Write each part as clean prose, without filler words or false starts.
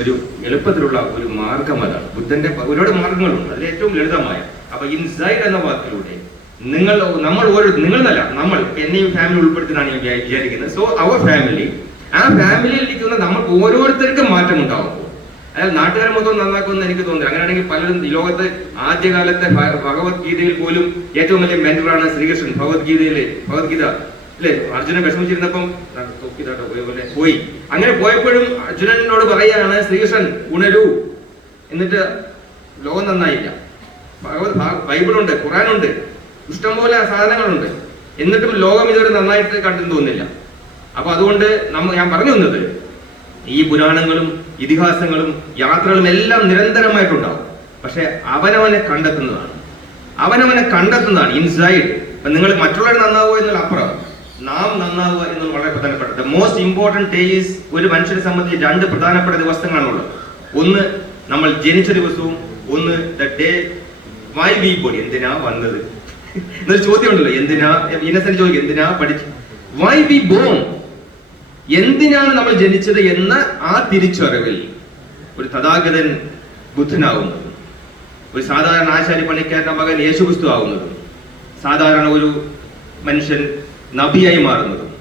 ഒരു എളുപ്പത്തിലുള്ള ഒരു മാർഗം അതാണ്. ബുദ്ധന്റെ ഒരുപാട് മാർഗങ്ങളുണ്ട്, അതിൽ ഏറ്റവും ലളിതമായ. അപ്പൊ ഇൻസൈഡ് എന്ന വാക്കിലൂടെ നിങ്ങൾ എന്നെയും ഫാമിലി ഉൾപ്പെടുത്തിയാണ് ഞാൻ വിചാരിക്കുന്നത്. സോ അവർ ഫാമിലി, ആ ഫാമിലിയിൽ ഇരിക്കുന്ന നമ്മൾ ഓരോരുത്തർക്കും മാറ്റം ഉണ്ടാവുമ്പോൾ, അതായത് നാട്ടുകാർ മൊത്തം നന്നാക്കുമെന്ന് എനിക്ക് തോന്നുന്നു. അങ്ങനെയാണെങ്കിൽ പലരും ഈ ലോകത്ത് ആദ്യകാലത്തെ ഭഗവത്ഗീതയിൽ പോലും ഏറ്റവും വലിയ മെന്ററാണ് ശ്രീകൃഷ്ണൻ. ഭഗവത്ഗീത അല്ലെ, അർജുനൻ വിഷമിച്ചിരുന്നപ്പം പോയി. അങ്ങനെ പോയപ്പോഴും അർജുനനോട് പറയുകയാണ് ശ്രീകൃഷ്ണൻ ഉണരൂ, എന്നിട്ട് ലോകം നന്നായില്ല. ബൈബിളുണ്ട്, ഖുറാനുണ്ട്, ഇഷ്ടംപോലെ സാധനങ്ങളുണ്ട്, എന്നിട്ടും ലോകം ഇതുവരെ നന്നായിട്ട് കണ്ടെന്ന് തോന്നുന്നില്ല. അപ്പൊ അതുകൊണ്ട് ഞാൻ പറഞ്ഞു വന്നത്, ഈ പുരാണങ്ങളും ഇതിഹാസങ്ങളും യാത്രകളും എല്ലാം നിരന്തരമായിട്ടുണ്ടാവും. പക്ഷെ അവനവനെ കണ്ടെത്തുന്നതാണ് ഇൻസൈഡ്. അപ്പൊ നിങ്ങൾ മറ്റുള്ളവർ നന്നാവുക എന്നുള്ള അപ്പുറം നാം നന്നാവുക എന്നത് വളരെ പ്രധാനപ്പെട്ട. The most important day is, ഒരു മനുഷ്യനെ സംബന്ധിച്ച് 2 പ്രധാനപ്പെട്ട ദിവസങ്ങളാണുള്ളത്. ഒന്ന് നമ്മൾ ജനിച്ച ദിവസവും, ഒന്ന് the day why we body, എന്തിനാ വന്നത് എന്നൊരു ചോദ്യം ഉണ്ടല്ലോ. എന്തിനാ ഇന്നസെന്റ് ചോദിക്കും, എന്തിനാ പഠിച്ചു, വൈ വി ബോൺ, എന്തിനാണ് നമ്മൾ ജനിച്ചത് എന്ന ആ തിരിച്ചറിവിൽ ഒരു തഥാഗതൻ ബുദ്ധനാവുന്നതും, ഒരു സാധാരണ ആശാരി പണിക്കാരന്റെ മകൻ യേശുക്രിസ്തു ആവുന്നതും, സാധാരണ ഒരു മനുഷ്യൻ നബിയായി മാറുന്നതും,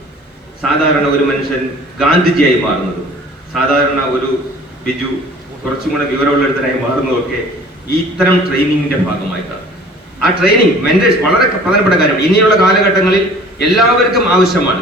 സാധാരണ ഒരു മനുഷ്യൻ ഗാന്ധിജിയായി മാറുന്നതും, സാധാരണ ഒരു ബിജു കുറച്ചും കൂടെ വിവരമുള്ളൊരുത്തനായി മാറുന്നതൊക്കെ ഈ ഇത്തരം ട്രെയിനിങ്ങിന്റെ ഭാഗമായിട്ടാണ്. ആ ട്രെയിനിങ് മെന്റേഴ്സ് വളരെ പ്രധാനപ്പെട്ട കാര്യമാണ്. ഇനിയുള്ള കാലഘട്ടങ്ങളിൽ എല്ലാവർക്കും ആവശ്യമാണ്.